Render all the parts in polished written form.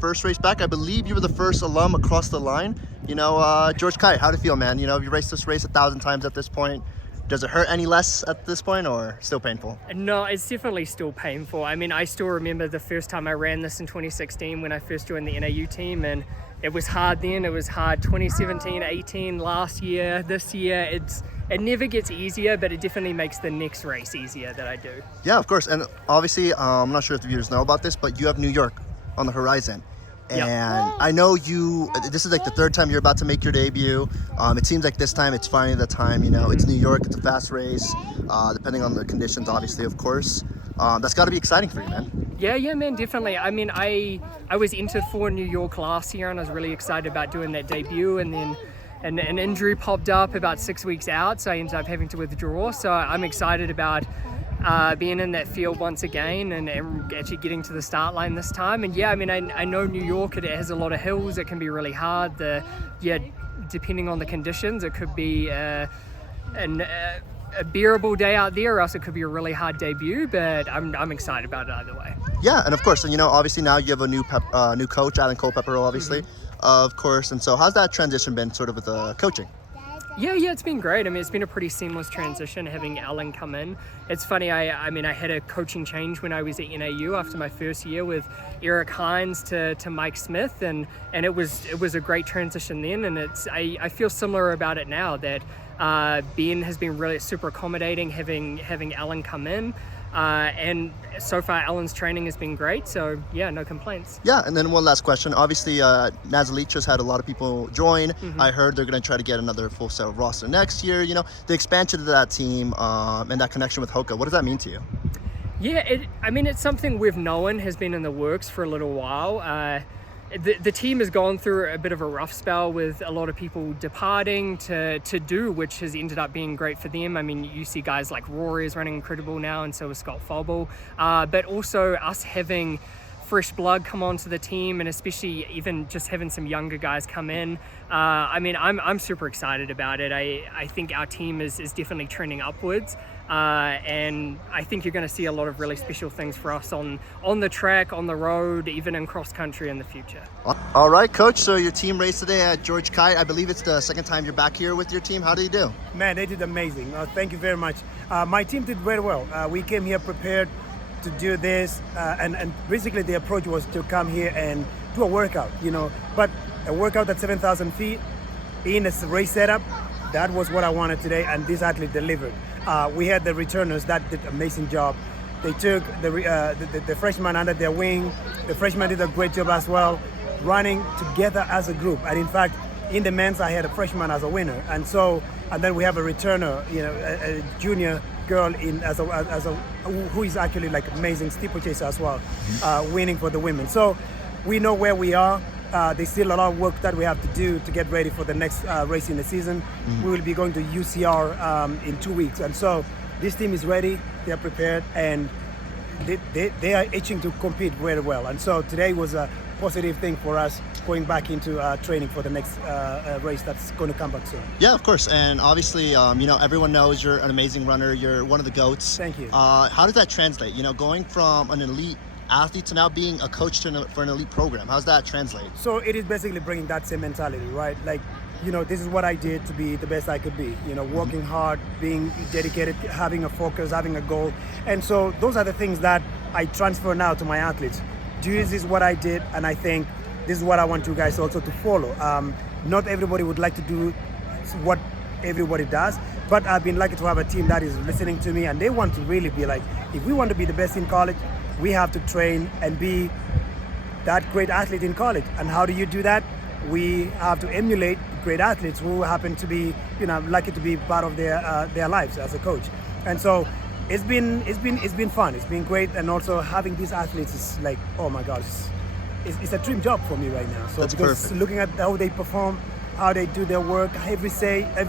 First race back, I believe you were the first alum across the line. George Kyte, how do you feel, man? You raced this race 1,000 times at this point. Does it hurt any less at this point or still painful? No, it's definitely still painful. I mean, I still remember the first time I ran this in 2016 when I first joined the NAU team, and it was hard then. It was hard 2017, 18, last year, this year. It never gets easier, but it definitely makes the next race easier that I do. Yeah, of course. And obviously, I'm not sure if the viewers know about this, but you have New York on the horizon. And Yep. I know this is like the third time you're about to make your debut. It seems like this time it's finally the time. It's New York, it's a fast race, depending on the conditions, obviously, of course. That's got to be exciting for you, man. Yeah, man, definitely. I mean, I was entered for New York last year, and I was really excited about doing that debut, and then an injury popped up about 6 weeks out, so I ended up having to withdraw. So I'm excited about being in that field once again and actually getting to the start line this time. And yeah, I mean, I know New York, it has a lot of hills. It can be really hard. Depending on the conditions, it could be a bearable day out there, or else it could be a really hard debut. But I'm excited about it either way. Yeah, and of course, obviously now you have a new coach, Alan Culpepper, obviously, of course. And so how's that transition been sort of with the coaching? Yeah, it's been great. I mean, it's been a pretty seamless transition having Alan come in. It's funny, I mean, I had a coaching change when I was at NAU after my first year with Eric Hines to Mike Smith, and it was a great transition then, and I feel similar about it now that Ben has been really super accommodating having Alan come in. And so far, Alan's training has been great, so yeah, no complaints. Yeah, and then one last question. Obviously, Nazalik has had a lot of people join. I heard they're going to try to get another full set roster next year. The expansion of that team and that connection with Hoka, what does that mean to you? Yeah, it's something we've known has been in the works for a little while. The team has gone through a bit of a rough spell with a lot of people departing to do, which has ended up being great for them. I mean, you see guys like Rory is running incredible now, and so is Scott Fauble. But also us having fresh blood come onto the team, and especially even just having some younger guys come in. I mean, I'm super excited about it. I think our team is definitely trending upwards. And I think you're going to see a lot of really special things for us on the track, on the road, even in cross country in the future. All right, Coach. So your team raced today at George Kyte. I believe it's the second time you're back here with your team. How did you do? Man, they did amazing. Thank you very much. My team did very well. We came here prepared to do this, and basically the approach was to come here and do a workout, but a workout at 7,000 feet in a race setup. That was what I wanted today, and this athlete delivered. We had the returners that did an amazing job. They took the freshman under their wing. The freshman did a great job as well, running together as a group. And in fact, in the men's, I had a freshman as a winner, and then we have a returner, a junior girl who is actually like amazing steeplechaser as well, winning for the women. So we know where we are. There's still a lot of work that we have to do to get ready for the next race in the season. We will be going to UCR in 2 weeks, and so this team is ready. They are prepared, and they are itching to compete very well. And so today was a positive thing for us going back into training for the next race that's going to come back soon. Yeah, of course. And obviously, everyone knows you're an amazing runner. You're one of the GOATs. Thank you. How does that translate? Going from an elite athlete to now being a coach for an elite program. How's that translate? So it is basically bringing that same mentality, right? Like, this is what I did to be the best I could be. Working hard, being dedicated, having a focus, having a goal. And so those are the things that I transfer now to my athletes. This is what I did, and I think this is what I want you guys also to follow. Not everybody would like to do what everybody does, but I've been lucky to have a team that is listening to me, and they want to really be like, if we want to be the best in college, we have to train and be that great athlete in college. And how do you do that? We have to emulate great athletes who happen to be, lucky to be part of their lives as a coach. And so it's been fun. It's been great, and also having these athletes is like, oh my gosh, it's a dream job for me right now. So that's because perfect. Looking at how they perform, how they do their work every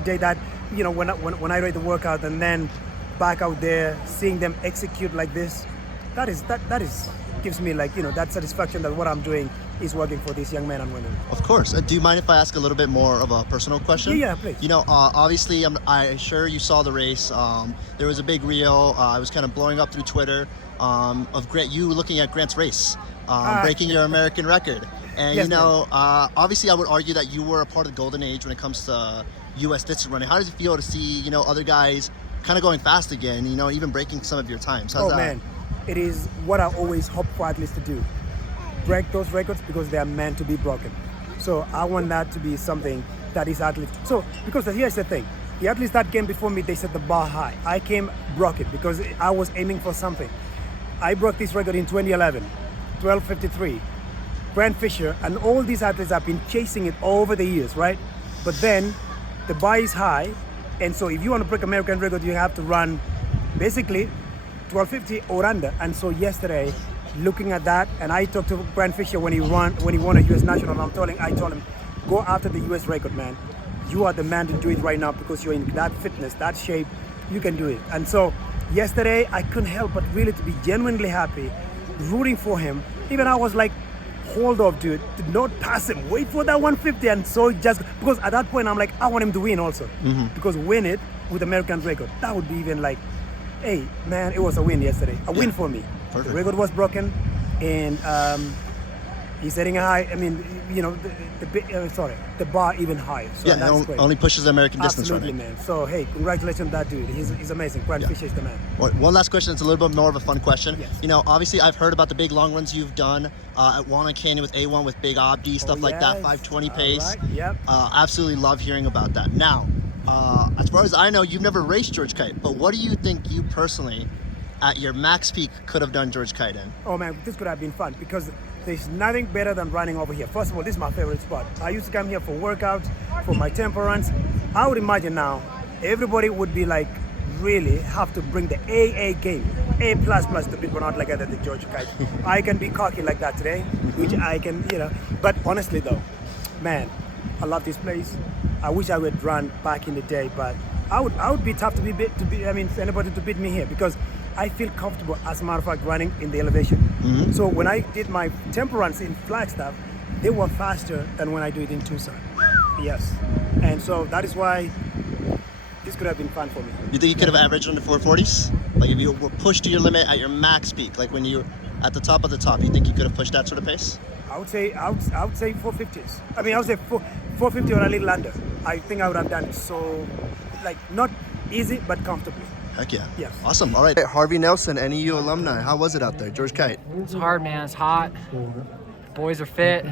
day that when I rate the workout and then back out there seeing them execute like this, that gives me that satisfaction that what I'm doing is working for these young men and women. Of course. Do you mind if I ask a little bit more of a personal question? Yeah, please. Obviously, I'm sure you saw the race. There was a big reel. I was kind of blowing up through Twitter of you looking at Grant's race. breaking your American record. And Yes, you know, obviously I would argue that you were a part of the golden age when it comes to U.S. distance running. How does it feel to see, you know, other guys kind of going fast again, you know, even breaking some of your times? How's that? Man, it is what I always hope for athletes to do. Break those records because they are meant to be broken. So I want that to be something that is athletes. So, because here's the thing. The athletes that came before me, they set the bar high. I came, broke it because I was aiming for something. I broke this record in 2011, 12:53. Grant Fisher and all these athletes have been chasing it over the years, right? But then the bar is high, and so if you want to break American record, you have to run basically 12:50 or under. And so yesterday, looking at that, and I talked to Grant Fisher when he won a U.S. national. I told him, go after the U.S. record, man. You are the man to do it right now because you're in that fitness, that shape. You can do it. And so yesterday, I couldn't help but really to be genuinely happy, rooting for him. Even I was like, hold off, dude. Do not pass him. Wait for that 150. And so just because at that point, I'm like, I want him to win also. Because win it with American record, that would be even like, hey, man, it was a win yesterday. A win for me. Perfect. The record was broken, and he's setting a high. I mean, you know, the bar even higher. So Yeah, that's it great. only pushes the American distance Absolutely, running. man. So hey, congratulations on that dude. He's amazing. Grant Fisher is the man. Well, one last question. It's a little bit more of a fun question. Yes. You know, obviously I've heard about the big long runs you've done at Wanna Canyon with A1 with Big Abdi, stuff like that, Yes. 520 All pace. right. Yep. Absolutely love hearing about that. Now, as far as I know, you've never raced George Kyte, but what do you think you personally, at your max peak, could have done George Kyte in? Oh man, this could have been fun because there's nothing better than running over here. First of all, this is my favorite spot. I used to come here for workouts, for my temperance. I would imagine now everybody would be like, really have to bring the AA game, A++ to beat Benard Lagat at the George Kyte. I can be cocky like that today, which I can, you know. But honestly though, man, I love this place. I wish I would run back in the day, but I would be tough for anybody to beat me here because I feel comfortable, as a matter of fact, running in the elevation. So when I did my temperance in Flagstaff, they were faster than when I do it in Tucson. Yes. And so that is why this could have been fun for me. You think you could have averaged on the 440s? Like if you were pushed to your limit at your max peak, like when you're at the top of the top, you think you could have pushed that sort of pace? I would say 450s. I mean, I would say 450 or a little under. I think I would have done so, like, not easy, but comfortably. Heck yeah. Yes. Awesome. All right. Harvey Nelson, NAU alumni. How was it out there? George Kyte. It's hard, man. It's hot. Boys are fit.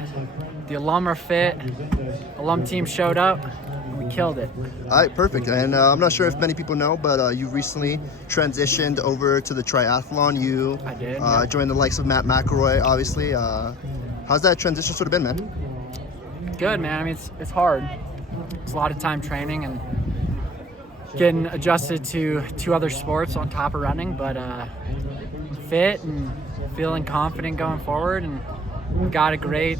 The alum are fit. Alum team showed up. We killed it. All right, perfect. And I'm not sure if many people know, but you recently transitioned over to the triathlon. You I did, yeah. joined the likes of Matt McElroy, obviously. How's that transition sort of been, man? Good, man. I mean, it's hard. It's a lot of time training and getting adjusted to two other sports on top of running, but fit and feeling confident going forward, and we've got a great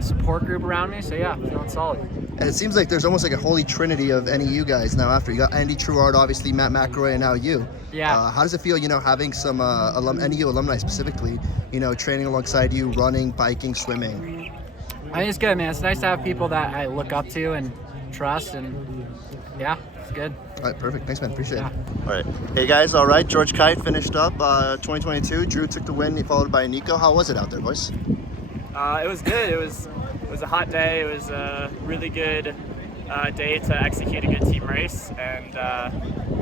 support group around me, so yeah, feeling solid. And it seems like there's almost like a holy trinity of NAU guys now after. You got Andy Truard, obviously, Matt McElroy, and now you. Yeah. How does it feel, having some NAU alumni specifically, training alongside you, running, biking, swimming? I think it's good, man. It's nice to have people that I look up to and trust, and yeah, it's good. All right, perfect. Thanks, man. Appreciate Yeah. it. All right. Hey, guys. All right. George Kyte finished up 2022. Drew took the win, followed by Nico. How was it out there, boys? It was good. It was a hot day. It was a really good day to execute a good team race, and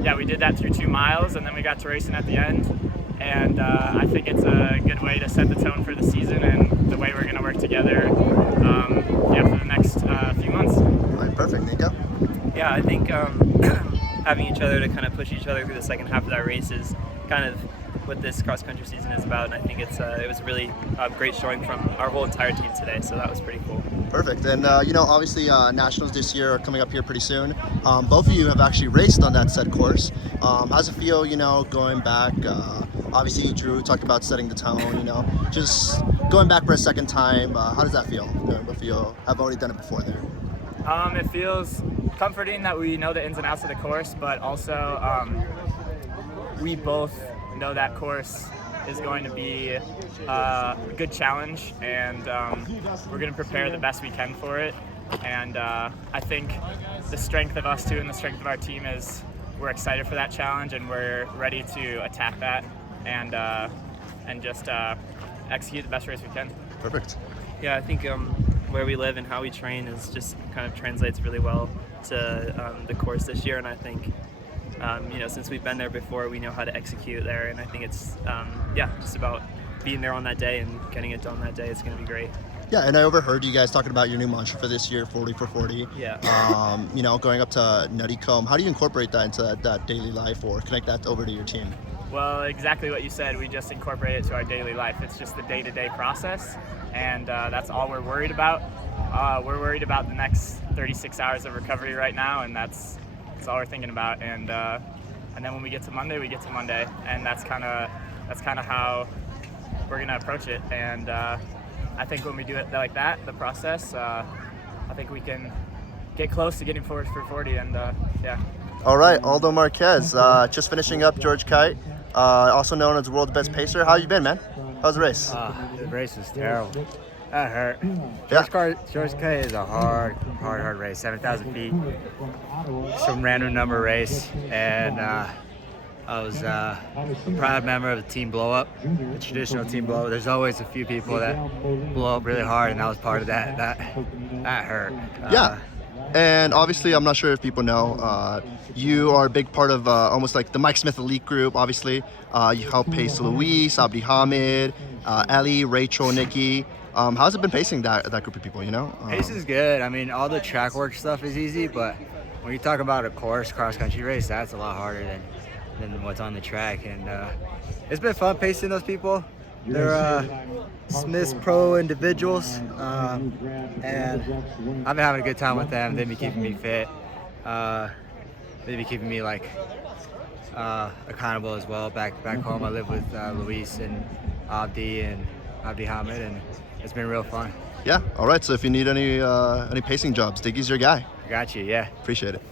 yeah, we did that through 2 miles, and then we got to racing at the end. And I think it's a good way to set the tone for the season and the way we're going to work together, for the next few months. All right, perfect. Nico? Yeah, I think having each other to kind of push each other through the second half of that race is kind of what this cross-country season is about, and I think it was really great showing from our whole entire team today, so that was pretty cool. Perfect. And, obviously Nationals this year are coming up here pretty soon. Both of you have actually raced on that said course. How's it feel, going back? Obviously, Drew talked about setting the tone, just going back for a second time. How does that feel? Both of you have already done it before there. It feels comforting that we know the ins and outs of the course, but also we both know that course is going to be a good challenge, and we're going to prepare the best we can for it. And I think the strength of us two and the strength of our team is we're excited for that challenge, and we're ready to attack that and just execute the best race we can. Perfect. Yeah, I think where we live and how we train is just kind of translates really well to the course this year, and I think since we've been there before, we know how to execute there, and I think it's just about being there on that day and getting it done that day. It's going to be great. Yeah, and I overheard you guys talking about your new mantra for this year, 40 for 40. Yeah. Going up to Nutty Comb. How do you incorporate that into that daily life or connect that over to your team? Well, exactly what you said. We just incorporate it to our daily life. It's just the day-to-day process, and that's all we're worried about. We're worried about the next 36 hours of recovery right now, and that's all we're thinking about. And then when we get to Monday, we get to Monday, and that's kind of how we're gonna approach it. And I think when we do it like that, the process, I think we can get close to getting forward for 40. And yeah. All right, Aldo Marquez, just finishing up George Kyte, also known as the world's best pacer. How you been, man? How's the race? The race was terrible. That hurt. Yeah. George Kyte is a hard race. 7,000 feet. Some random number race, and I was a proud member of the team blow up, the traditional team blow up. There's always a few people that blow up really hard, and I was part of that. That hurt. Yeah. And obviously, I'm not sure if people know, you are a big part of almost like the Mike Smith elite group, obviously. You help pace Luis, Abdi Hamid, Ellie, Rachel, Nikki. How's it been pacing that group of people, you know? Pace is good. I mean, all the track work stuff is easy, but when you talk about a cross-country race, that's a lot harder than what's on the track. And it's been fun pacing those people. They're Smith's pro individuals, and I've been having a good time with them. They've been keeping me fit. They've been keeping me accountable as well. Back home, I live with Luis and Abdi Hamid, and it's been real fun. Yeah. All right. So if you need any pacing jobs, Diggy's your guy. I got you. Yeah. Appreciate it.